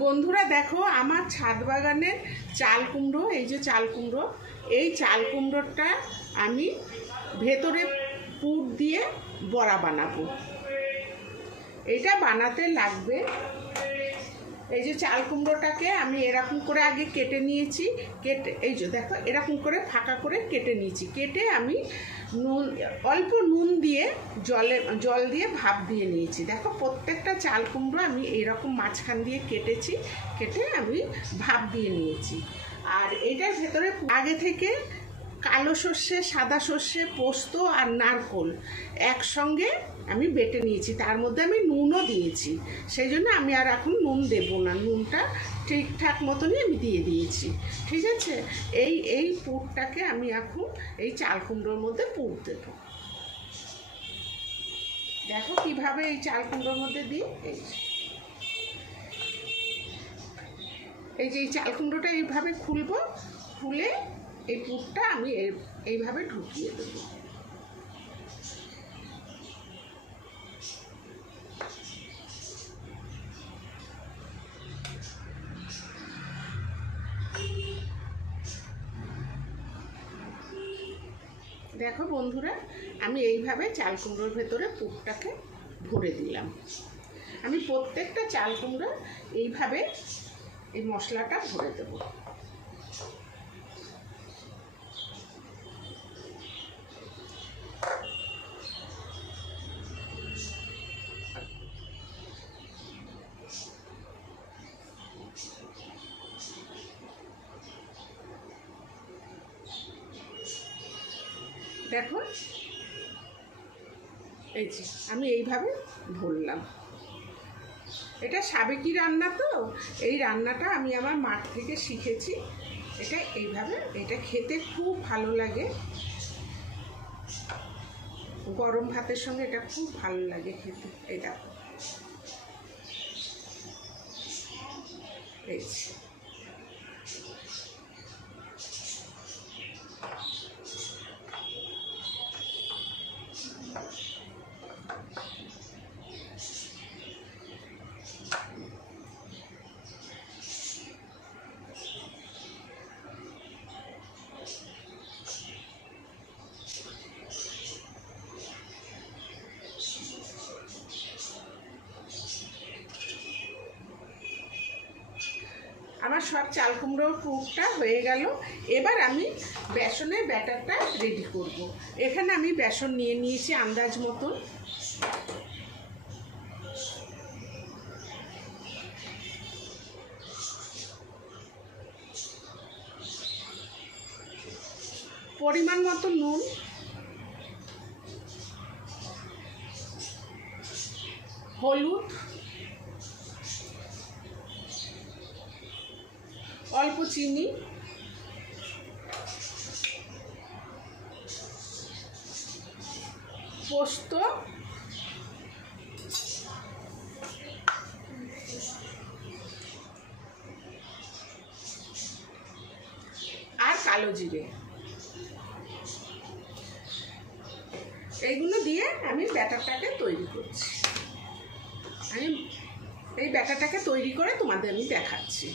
বন্ধুরা দেখো আমার ছাদ বাগানের চাল কুমড়ো, এই যে চাল কুমড়ো, এই চাল কুমড়োটা আমি ভেতরে পুর দিয়ে বড়া বানাবো। এটা বানাতে লাগবে, এই যে চাল কুমড়োটাকে আমি এরকম করে আগে কেটে নিয়েছি, কেটে এই যে দেখো এরকম করে ফাঁকা করে কেটে নিয়েছি, কেটে আমি নুন অল্প নুন দিয়ে জল দিয়ে ভাপ দিয়ে নিয়েছি। দেখো প্রত্যেকটা চাল কুমড়ো আমি এইরকম মাঝখান দিয়ে কেটেছি, কেটে আমি ভাপ দিয়ে নিয়েছি। আর এইটার ভেতরে আগে থেকে কালো সর্ষে, সাদা সর্ষে, পোস্ত আর নারকোল একসঙ্গে আমি বেটে নিয়েছি, তার মধ্যে আমি নুনও দিয়েছি, সেই জন্য আমি আর এখন নুন দেব না, নুনটা ঠিকঠাক মতনই আমি দিয়ে দিয়েছি। ঠিক আছে, এই পুরটাকে আমি এখন এই চাল কুমড়োর মধ্যে পুর দেব। দেখো কিভাবে এই চাল কুমড়োর মধ্যে দিই, এই যে এই চাল কুমড়োটা এইভাবে খুলবো, খুলে এই পুরটা আমি এইভাবে ঢুকিয়ে দেবো। দেখো বন্ধুরা, আমি এইভাবে চাল কুমড়োর ভেতরে পুরটাকে ভরে দিলাম। আমি প্রত্যেকটা চাল কুমড়ো এইভাবে এই মশলাটা ভরে দেবো। দেখো এই যে আমি এইভাবে ভরলাম। এটা সাবেকি রান্না, তো এই রান্নাটা আমি আমার মাঠ থেকে শিখেছি। এটা এইভাবে, এটা খেতে খুব ভালো লাগে, গরম ভাতের সঙ্গে এটা খুব ভালো লাগে খেতে। এই দেখো এই আমার সব চাল কুমড়োর পুরটা হয়ে গেল। এবার আমি বেসনের ব্যাটারটা রেডি করব। এখানে আমি বেসন নিয়ে নিয়েছি আন্দাজ মতন। পরিমাণ মতো নুন, হলুদ, অল্প চিনি, পোস্ত, আর কালো জিরে, এইগুলো দিয়ে আমি ব্যাটারটাকে তৈরি করছি। আমি এই ব্যাটারটাকে তৈরি করে তোমাদের আমি দেখাচ্ছি।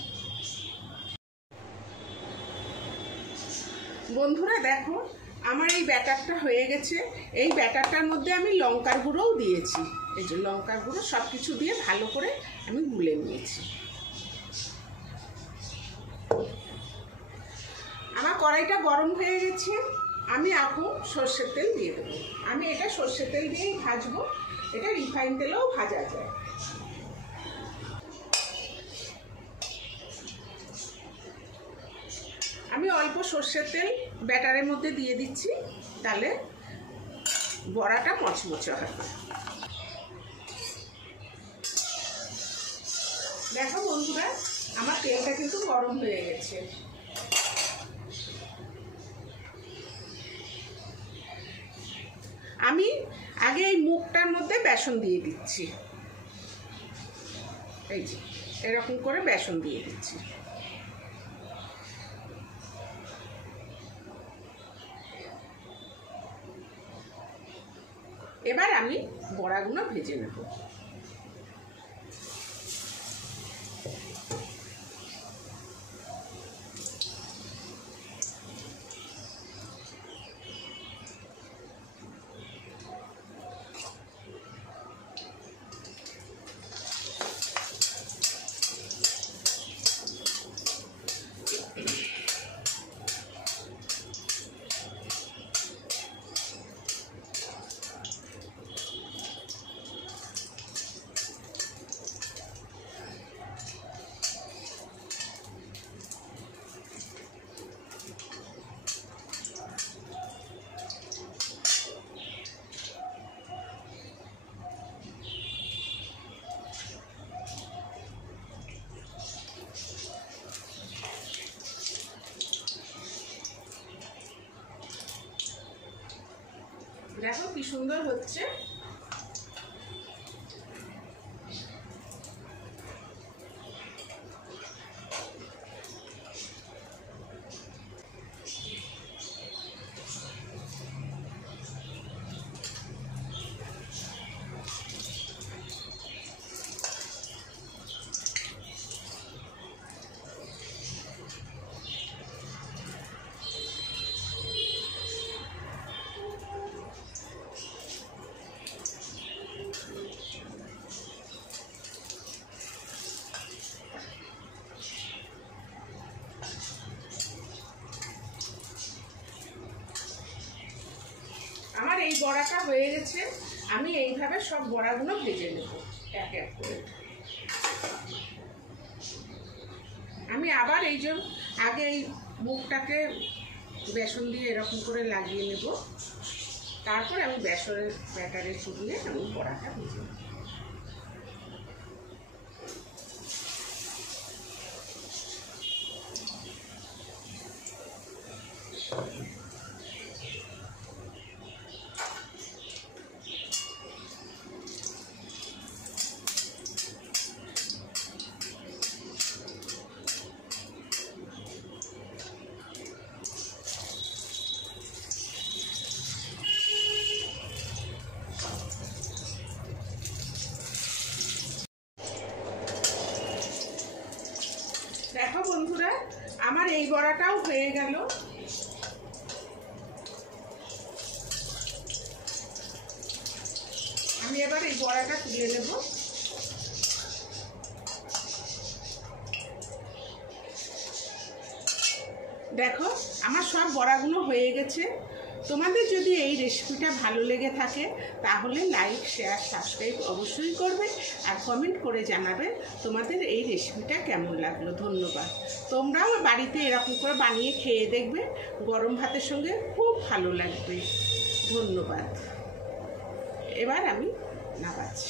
বন্ধুরা দেখো আমার এই ব্যাটারটা হয়ে গেছে। এই ব্যাটারটার মধ্যে আমি লঙ্কার গুঁড়োও দিয়েছি, এই যে লঙ্কার গুঁড়ো, সব কিছু দিয়ে ভালো করে আমি গুলে নিয়েছি। আমার কড়াইটা গরম হয়ে গেছে, আমি এখন সর্ষের তেল দিয়ে দেবো। আমি এটা সর্ষের তেল দিয়েই ভাজবো, এটা রিফাইন তেলেও ভাজা যায়। আমি অল্প সর্ষের তেল ব্যাটারের মধ্যে দিয়ে দিচ্ছি, তাহলে বড়াটা মচমচে হবে। দেখো বন্ধুরা, আমার তেলটা কিন্তু গরম হয়ে গেছে। আমি আগে এই মুখটার মধ্যে বেসন দিয়ে দিচ্ছি, এই যে এরকম করে বেসন দিয়ে দিচ্ছি। এবার আমি বড়াগুলো ভেজে নেব। দেখো কি সুন্দর হচ্ছে। আমার এই বড়াটা হয়ে গেছে, আমি এইভাবে সব বড়াগুলো ভেজে নেব এক এক করে। আমি আবার এই যে আগে এই মুখটাকে বেসন দিয়ে এরকম করে লাগিয়ে নেব, তারপর আমি বেসনের ব্যাটারে চুবিয়ে আমি বড়াটা ভেজে নেব। দেখো বন্ধুরা, আমার এই বড়াটাও হয়ে গেল। আমি এবার এই বড়াটা তুলে নেব। দেখো আমার সব বড়াগুলো হয়ে গেছে। তোমাদের যদি এই রেসিপিটা ভালো লেগে থাকে তাহলে লাইক, শেয়ার, সাবস্ক্রাইব অবশ্যই করবে আর কমেন্ট করে জানাবে তোমাদের এই রেসিপিটা কেমন লাগলো। ধন্যবাদ। তোমরাও বাড়িতে এরকম করে বানিয়ে খেয়ে দেখবে, গরম ভাতের সঙ্গে খুব ভালো লাগবে। ধন্যবাদ। এবার আমি নামাচ্ছি।